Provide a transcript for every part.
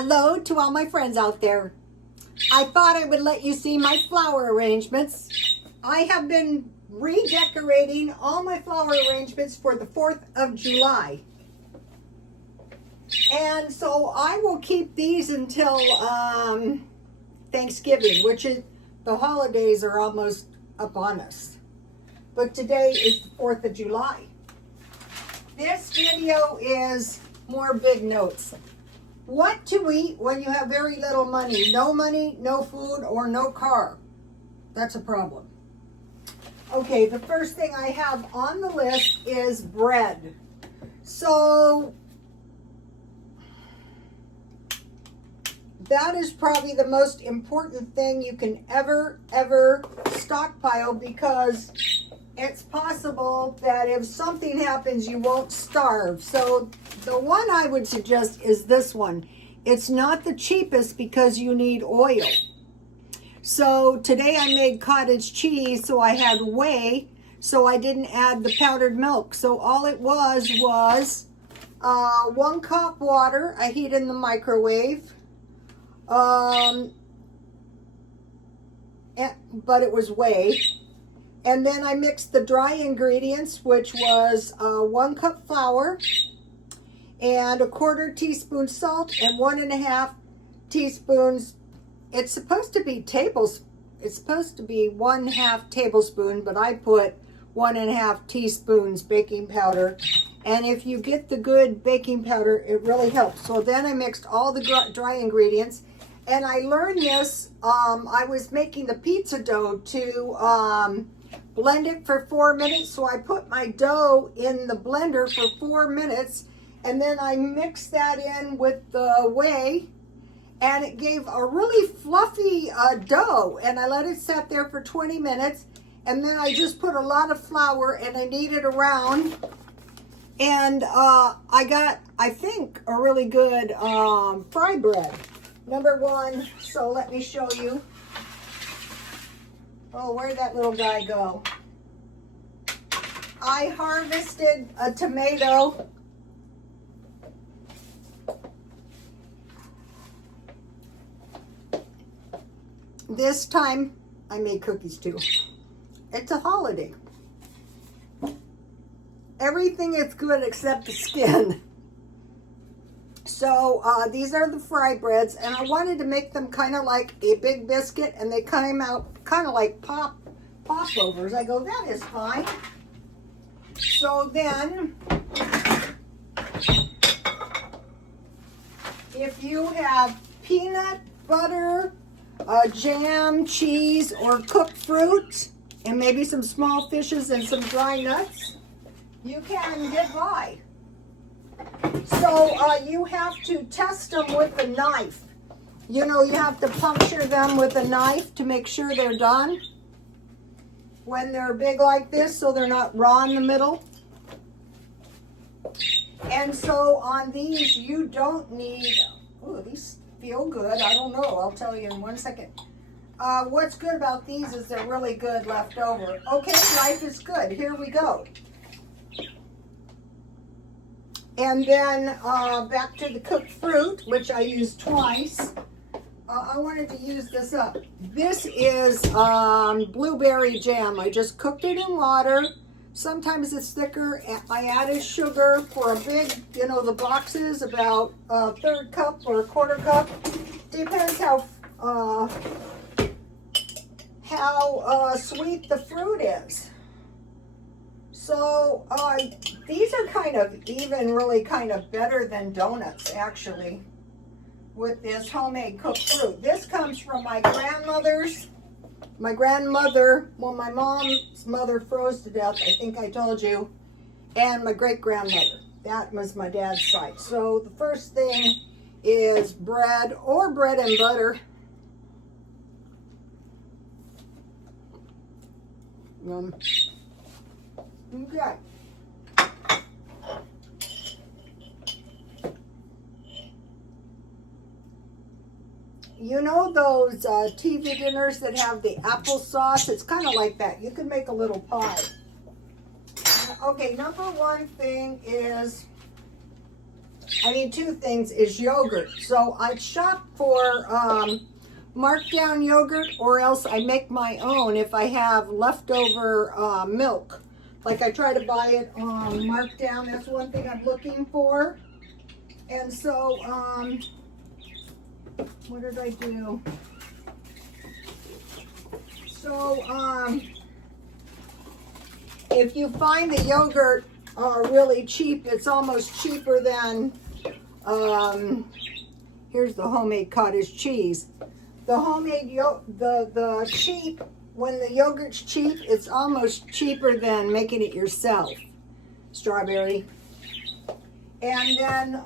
Hello to all my friends out there. I thought I would let you see my flower arrangements. I have been redecorating all my flower arrangements for the 4th of July. And so I will keep these until Thanksgiving, which is, the holidays are almost upon us. But today is the 4th of July. This video is more big notes. What to eat when you have very little money? No food, or no car. That's a problem. Okay, the first thing I have on the list is bread. So that is probably the most important thing you can ever stockpile, because it's possible that if something happens, you won't starve. So the one I would suggest is this one. It's not the cheapest because you need oil. So today I made cottage cheese, so I had whey, so I didn't add the powdered milk. So all it was 1 cup water I heat in the microwave. But it was whey. And then I mixed the dry ingredients, which was 1 cup flour and 1/4 teaspoon salt and 1.5 teaspoons. It's supposed to be It's supposed to be 1/2 tablespoon, but I put 1.5 teaspoons baking powder. And if you get the good baking powder, it really helps. So then I mixed all the dry ingredients. And I learned this, I was making the pizza dough to blend it for 4 minutes. So I put my dough in the blender for 4 minutes, and then I mixed that in with the whey, and it gave a really fluffy dough. And I let it sit there for 20 minutes, and then I just put a lot of flour and I kneaded around, and I got, I think, a really good fry bread. Number 1, so let me show you. Oh, where'd that little guy go? I harvested a tomato. This time, I made cookies too. It's a holiday. Everything is good except the skin. So these are the fry breads, and I wanted to make them kind of like a big biscuit, and they came out kind of like popovers. I go, that is fine. So then, if you have peanut butter, jam, cheese, or cooked fruit, and maybe some small fishes and some dry nuts, you can get by. So you have to test them with a knife. You know, you have to puncture them with a knife to make sure they're done when they're big like this, so they're not raw in the middle. And so on these, you don't need, oh, these feel good. I don't know. I'll tell you in 1 second. What's good about these is they're really good left over. Okay, life is good. Here we go. And then back to the cooked fruit, which I used twice. I wanted to use this up. This is blueberry jam. I just cooked it in water. Sometimes it's thicker. I added sugar for a big, you know, the boxes, about a 1/3 cup or a 1/4 cup. Depends how sweet the fruit is. So these are kind of even really kind of better than donuts, actually, with this homemade cooked fruit. This comes from my grandmother's. My grandmother, well, my mom's mother froze to death, I think I told you, and my great-grandmother. That was my dad's side. So the first thing is bread, or bread and butter. Okay. You know those TV dinners that have the applesauce? It's kind of like that. You can make a little pie. Okay, number 1 thing is two things is yogurt. So I shop for marked down yogurt, or else I make my own if I have leftover milk. Like I try to buy it marked down. That's one thing I'm looking for. And so, what did I do? So, if you find the yogurt really cheap, it's almost cheaper than, here's the homemade cottage cheese. The homemade, the cheap, when the yogurt's cheap, it's almost cheaper than making it yourself. Strawberry. And then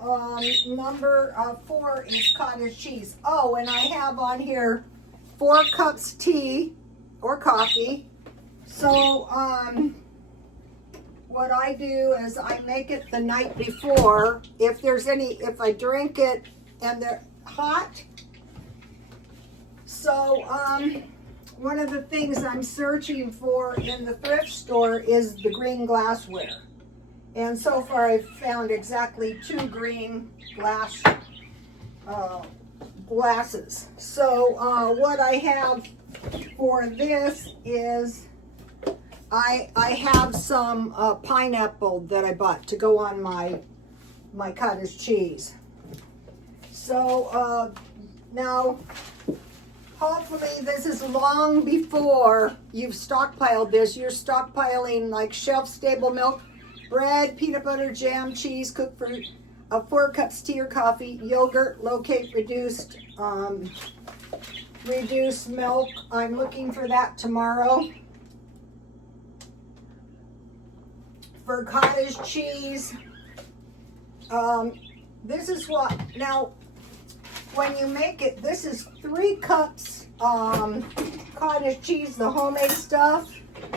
number 4 is cottage cheese. Oh, and I have on here 4 cups tea or coffee. So what I do is I make it the night before. If I drink it and they're hot. So one of the things I'm searching for in the thrift store is the green glassware. And so far I've found exactly 2 green glasses. So what I have for this is I have some pineapple that I bought to go on my cottage cheese. So now hopefully this is long before you've stockpiled this. You're stockpiling like shelf-stable milk, bread, peanut butter, jam, cheese, cooked fruit, 4 cups tea or coffee, yogurt, locate reduced milk. I'm looking for that tomorrow. For cottage cheese, this is what, now when you make it, this is 3 cups cottage cheese, the homemade stuff.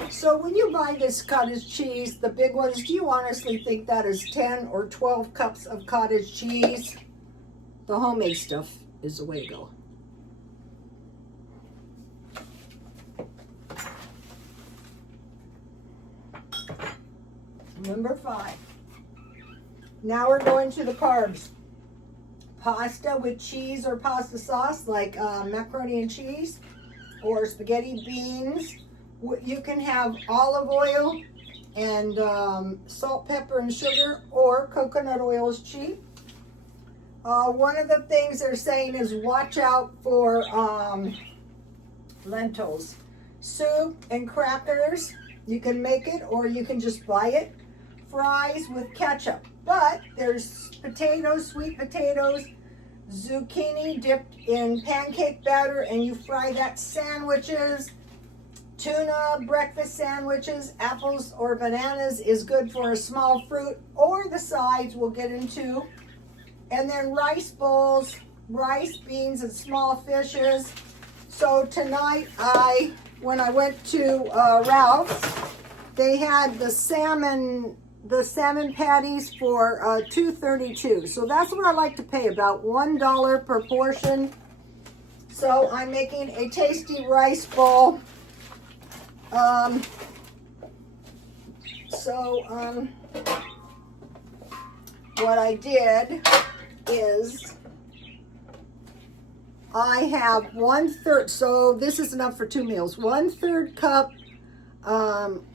So when you buy this cottage cheese, the big ones, do you honestly think that is 10 or 12 cups of cottage cheese? The homemade stuff is the way to go. Number 5. Now we're going to the carbs. Pasta with cheese or pasta sauce, like macaroni and cheese, or spaghetti beans. You can have olive oil and salt, pepper, and sugar, or coconut oil is cheap. One of the things they're saying is watch out for lentils. Soup and crackers, you can make it or you can just buy it. Fries with ketchup. But there's potatoes, sweet potatoes, zucchini dipped in pancake batter, and you fry that. Sandwiches, tuna, breakfast sandwiches, apples or bananas is good for a small fruit, or the sides we'll get into. And then rice bowls, rice, beans, and small fishes. So tonight, when I went to Ralph's, they had the salmon patties for $2.32. So that's what I like to pay, about $1 per portion. So I'm making a tasty rice bowl. What I did is I have 1/3, so this is enough for 2 meals, 1/3 cup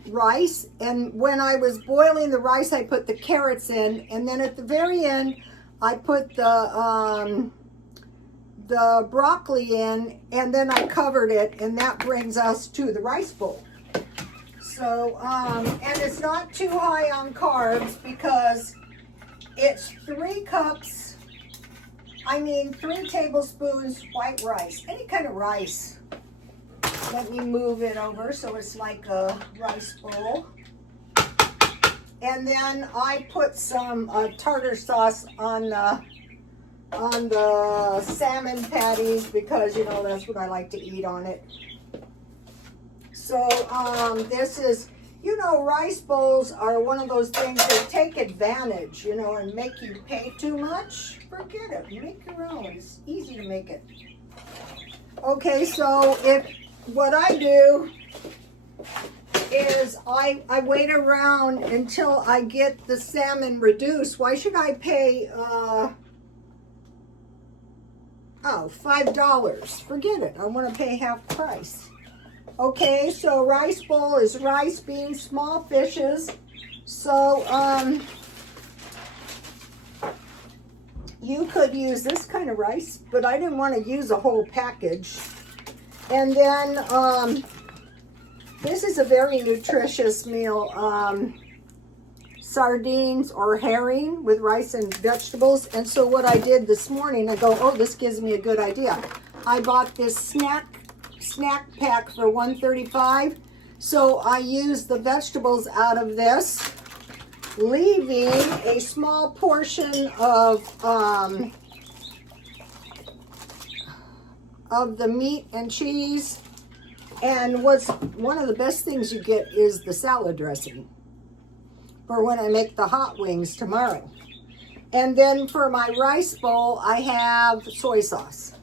rice, and when I was boiling the rice I put the carrots in, and then at the very end I put the broccoli in, and then I covered it, and that brings us to the rice bowl. So and it's not too high on carbs because it's 3 tablespoons white rice, any kind of rice. Let me move it over so it's like a rice bowl. And then I put some tartar sauce on the salmon patties because, you know, that's what I like to eat on it. So this is, you know, rice bowls are one of those things that take advantage, you know, and make you pay too much. Forget it. Make your own. It's easy to make it. Okay, so what I do is I wait around until I get the salmon reduced. Why should I pay, $5? Forget it. I want to pay half price. Okay, so rice bowl is rice, beans, small fishes. So, you could use this kind of rice, but I didn't want to use a whole package. And then, this is a very nutritious meal. Sardines or herring with rice and vegetables. And so what I did this morning, I go, oh, this gives me a good idea. I bought this snack pack for $1.35. So I used the vegetables out of this, leaving a small portion of the meat and cheese. And what's one of the best things you get is the salad dressing for when I make the hot wings tomorrow. And then for my rice bowl, I have soy sauce.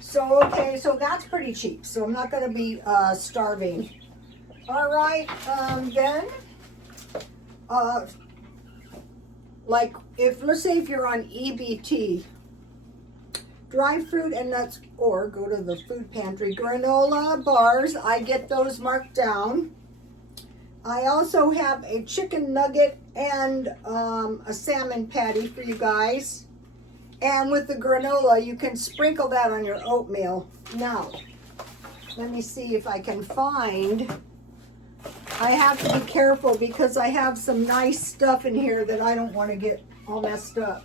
So, okay, so that's pretty cheap. So I'm not going to be starving. All right, then, like, let's say if you're on EBT, dry fruit and nuts, or go to the food pantry. Granola bars, I get those marked down. I also have a chicken nugget and a salmon patty for you guys. And with the granola, you can sprinkle that on your oatmeal. Now, let me see if I can find. I have to be careful because I have some nice stuff in here that I don't want to get all messed up.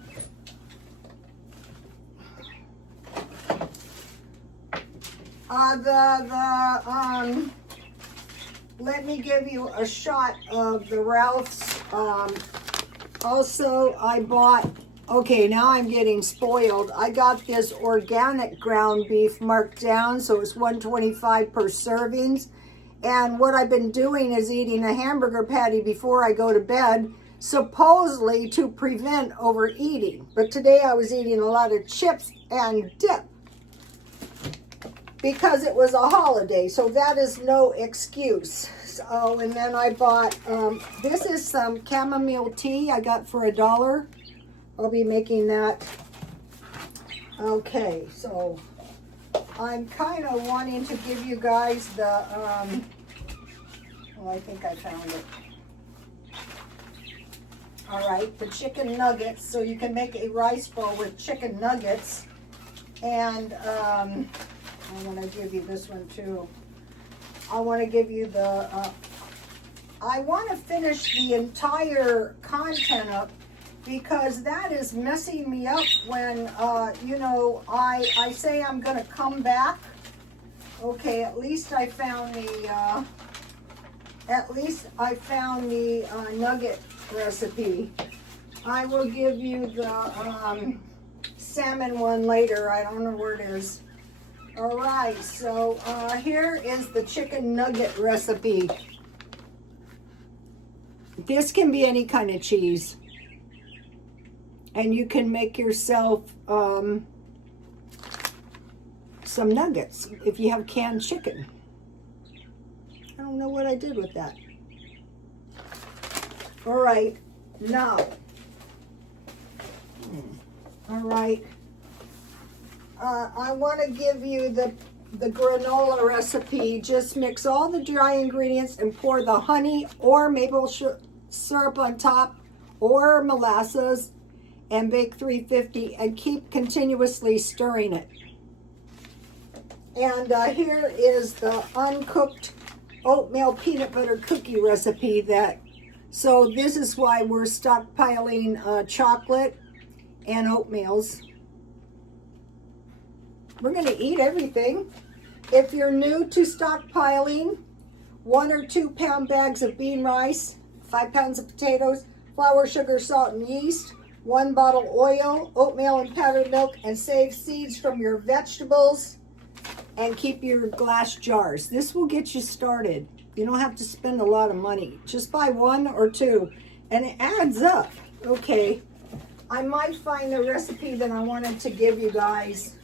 Let me give you a shot of the Ralph's. Also, I bought, okay, now I'm getting spoiled. I got this organic ground beef marked down, so it's $1.25 per servings. And what I've been doing is eating a hamburger patty before I go to bed, supposedly to prevent overeating. But today I was eating a lot of chips and dip, because it was a holiday, so that is no excuse. So, and then I bought, this is some chamomile tea I got for $1. I'll be making that. Okay, so I'm kind of wanting to give you guys the, oh, I think I found it. All right, the chicken nuggets, so you can make a rice bowl with chicken nuggets. And, I want to give you this one too. I want to give you the, I want to finish the entire content up because that is messing me up when, you know, I say I'm going to come back. Okay, at least I found the, nugget recipe. I will give you the, salmon one later. I don't know where it is. All right, so here is the chicken nugget recipe. This can be any kind of cheese. And you can make yourself some nuggets if you have canned chicken. I don't know what I did with that. All right, now. All right. I want to give you the granola recipe. Just mix all the dry ingredients and pour the honey or maple syrup on top or molasses and bake 350 and keep continuously stirring it. And here is the uncooked oatmeal peanut butter cookie recipe. So this is why we're stockpiling chocolate and oatmeals. We're going to eat everything. If you're new to stockpiling, 1 or 2 pound bags of bean rice, 5 pounds of potatoes, flour, sugar, salt, and yeast, 1 bottle oil, oatmeal and powdered milk, and save seeds from your vegetables, and keep your glass jars. This will get you started. You don't have to spend a lot of money. Just buy 1 or 2, and it adds up. Okay, I might find the recipe that I wanted to give you guys.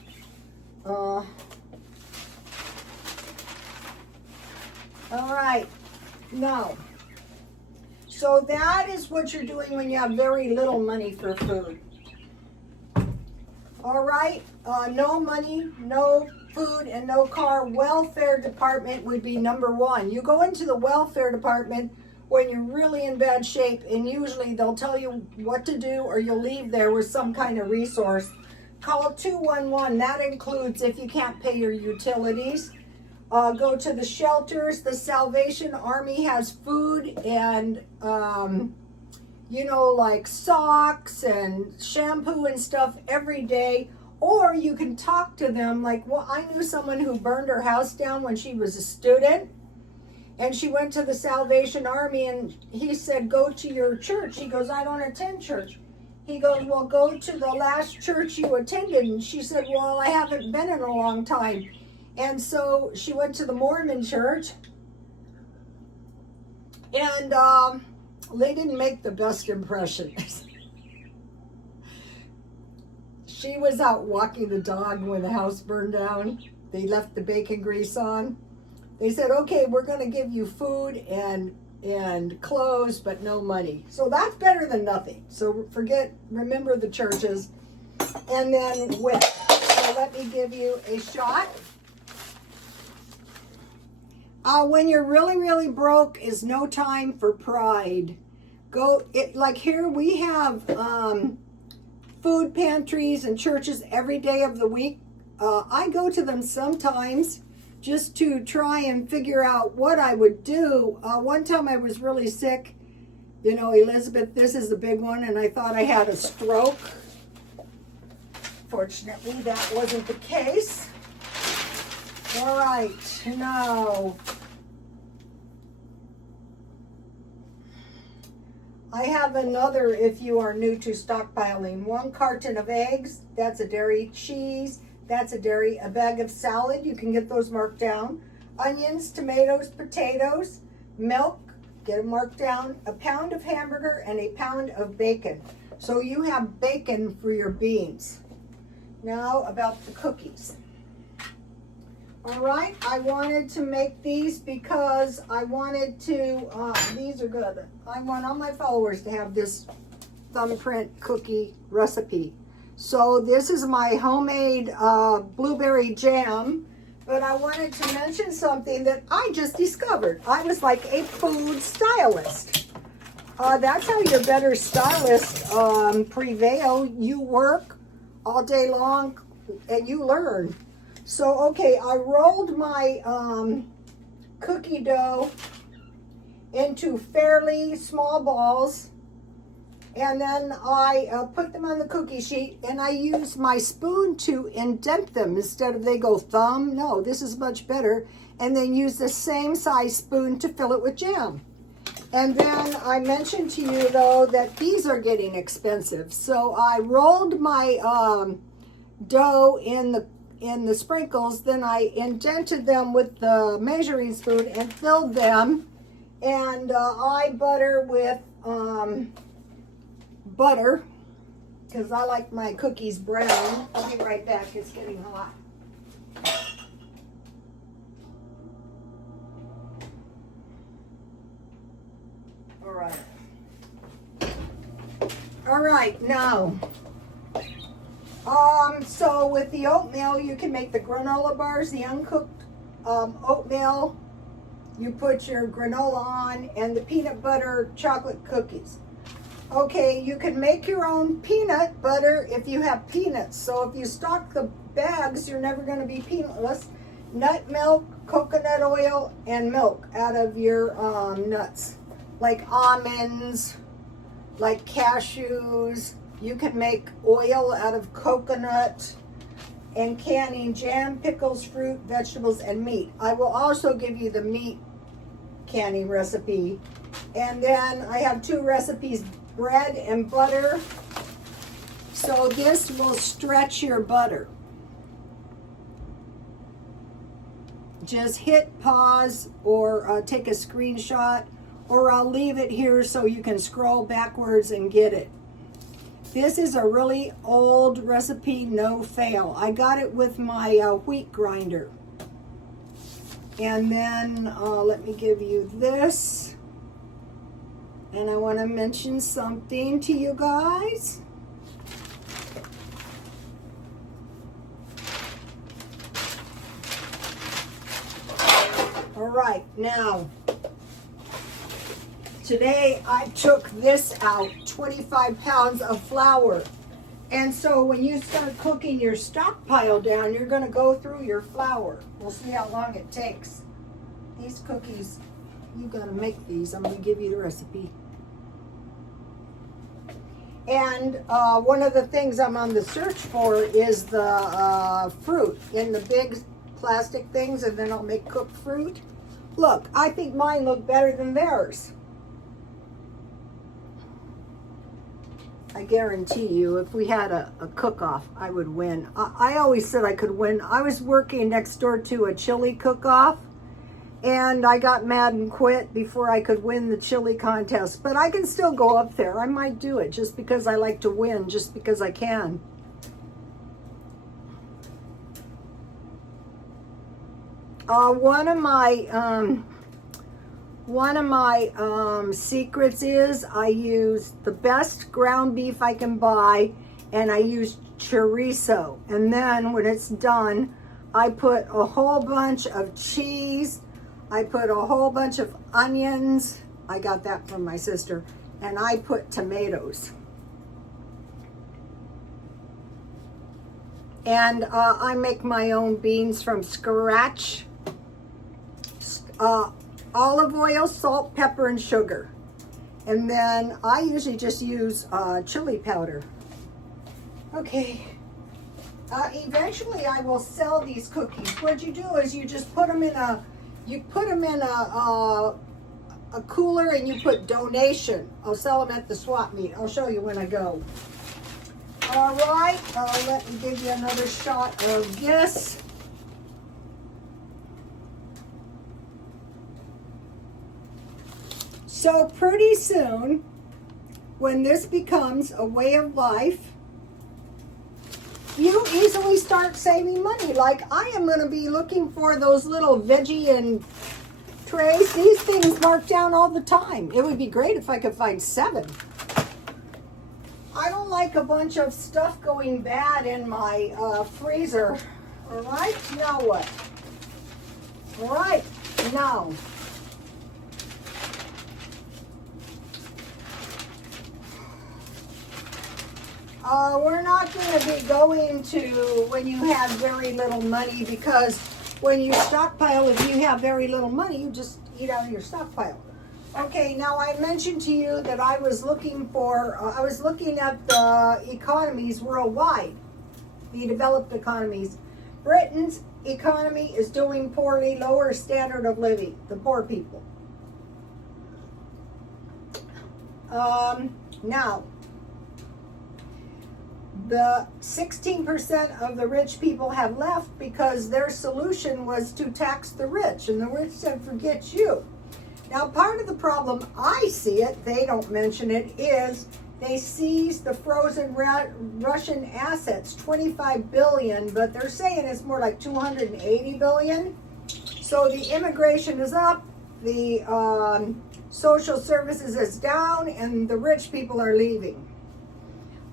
All right, now, so that is what you're doing when you have very little money for food. All right, no money, no food, and no car. Welfare department would be number one. You go into the welfare department when you're really in bad shape, and usually they'll tell you what to do, or you'll leave there with some kind of resource. Call 211. That includes if you can't pay your utilities. Go to the shelters. The Salvation Army has food and you know, like socks and shampoo and stuff every day. Or you can talk to them. Like, well, I knew someone who burned her house down when she was a student, and she went to the Salvation Army, and he said, go to your church. He goes, I don't attend church. He goes, well, go to the last church you attended. And she said, well, I haven't been in a long time. And so she went to the Mormon church, and they didn't make the best impression. She was out walking the dog when the house burned down. They left the bacon grease on. They said, okay, we're going to give you food and clothes, but no money. So that's better than nothing. So remember the churches. And then WIC. So let me give you a shot. When you're really, really broke is no time for pride. Like here we have food pantries and churches every day of the week. I go to them sometimes just to try and figure out what I would do. One time I was really sick. You know, Elizabeth, this is the big one, and I thought I had a stroke. Fortunately, that wasn't the case. All right, now I have another, if you are new to stockpiling. 1 carton of eggs, that's a dairy. Cheese, that's a dairy. A bag of salad, you can get those marked down. Onions, tomatoes, potatoes, milk, get them marked down. A pound of hamburger and a pound of bacon. So you have bacon for your beans. Now about the cookies. All right, I wanted to make these because I wanted to, these are good. I want all my followers to have this Thumbprint cookie recipe. So this is my homemade blueberry jam, but I wanted to mention something that I just discovered. I was like a food stylist. That's how your better stylists prevail. You work all day long and you learn. So, okay, I rolled my cookie dough into fairly small balls, and then I put them on the cookie sheet, and I use my spoon to indent them instead of they go thumb. No, this is much better. And then use the same size spoon to fill it with jam. And then I mentioned to you, though, that these are getting expensive. So I rolled my dough in the sprinkles, then I indented them with the measuring spoon and filled them, and I butter with butter because I like my cookies brown. I'll be right back, it's getting hot. All right, now so with the oatmeal, you can make the granola bars, the uncooked oatmeal. You put your granola on, and the peanut butter chocolate cookies. Okay, you can make your own peanut butter if you have peanuts. So if you stock the bags, you're never going to be peanutless. Nut milk, coconut oil, and milk out of your nuts. Like almonds, like cashews. You can make oil out of coconut, and canning jam, pickles, fruit, vegetables, and meat. I will also give you the meat canning recipe. And then I have 2 recipes, bread and butter. So this will stretch your butter. Just hit pause or take a screenshot, or I'll leave it here so you can scroll backwards and get it. This is a really old recipe, no fail. I got it with my wheat grinder. And then let me give you this. And I want to mention something to you guys. All right, now, today I took this out, 25 pounds of flour. And so when you start cooking your stockpile down, you're going to go through your flour. We'll see how long it takes. These cookies, you got to make these. I'm going to give you the recipe. And one of the things I'm on the search for is the fruit in the big plastic things, and then I'll make cooked fruit. Look, I think mine look better than theirs. I guarantee you, if we had a cook-off, I would win. I always said I could win. I was working next door to a chili cook-off, and I got mad and quit before I could win the chili contest. But I can still go up there. I might do it just because I like to win, just because I can. One of my secrets is I use the best ground beef I can buy, and I use chorizo. And then when it's done, I put a whole bunch of cheese. I put a whole bunch of onions. I got that from my sister. And I put tomatoes. And I make my own beans from scratch. Olive oil, salt, pepper, and sugar. And then I usually just use chili powder. Okay. Eventually I will sell these cookies. What you do is you just put them in a cooler, and you put donation. I'll sell them at the swap meet. I'll show you when I go. All right, let me give you another shot of this. So pretty soon, when this becomes a way of life, you easily start saving money. Like I am going to be looking for those little veggie and trays. These things mark down all the time. It would be great if I could find 7. I don't like a bunch of stuff going bad in my freezer. All right, now what? All right, now. We're not going to be going to when you have very little money, because when you stockpile, if you have very little money, you just eat out of your stockpile. Okay, now I mentioned to you that I was looking at the economies worldwide, the developed economies. Britain's economy is doing poorly, lower standard of living, the poor people. Now, the 16% of the rich people have left because their solution was to tax the rich, and the rich said, forget you. Now, part of the problem, I see it, they don't mention it, is they seized the frozen Russian assets, 25 billion, but they're saying it's more like 280 billion. So the immigration is up, the social services is down, and the rich people are leaving.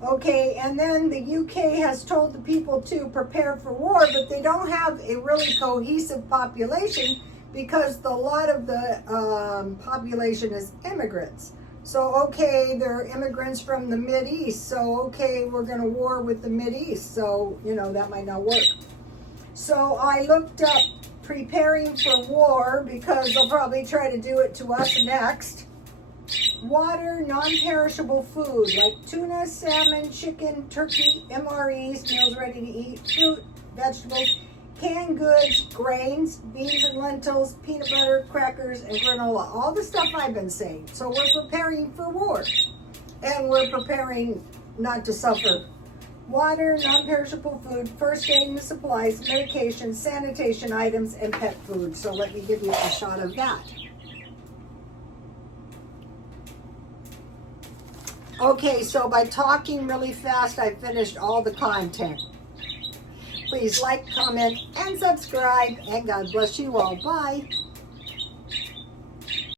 Okay, and then the UK has told the people to prepare for war, but they don't have a really cohesive population because a lot of the population is immigrants. So, okay, they're immigrants from the Mideast, so, okay, we're going to war with the Mideast, so, you know, that might not work. So I looked up preparing for war because they'll probably try to do it to us next. Water, non-perishable food like tuna, salmon, chicken, turkey, MREs, meals ready to eat, fruit, vegetables, canned goods, grains, beans and lentils, peanut butter, crackers, and granola. All the stuff I've been saying. So we're preparing for war. And we're preparing not to suffer. Water, non-perishable food, first aid supplies, medication, sanitation items, and pet food. So let me give you a shot of that. Okay, so by talking really fast, I finished all the content. Please like, comment, and subscribe. And God bless you all. Bye.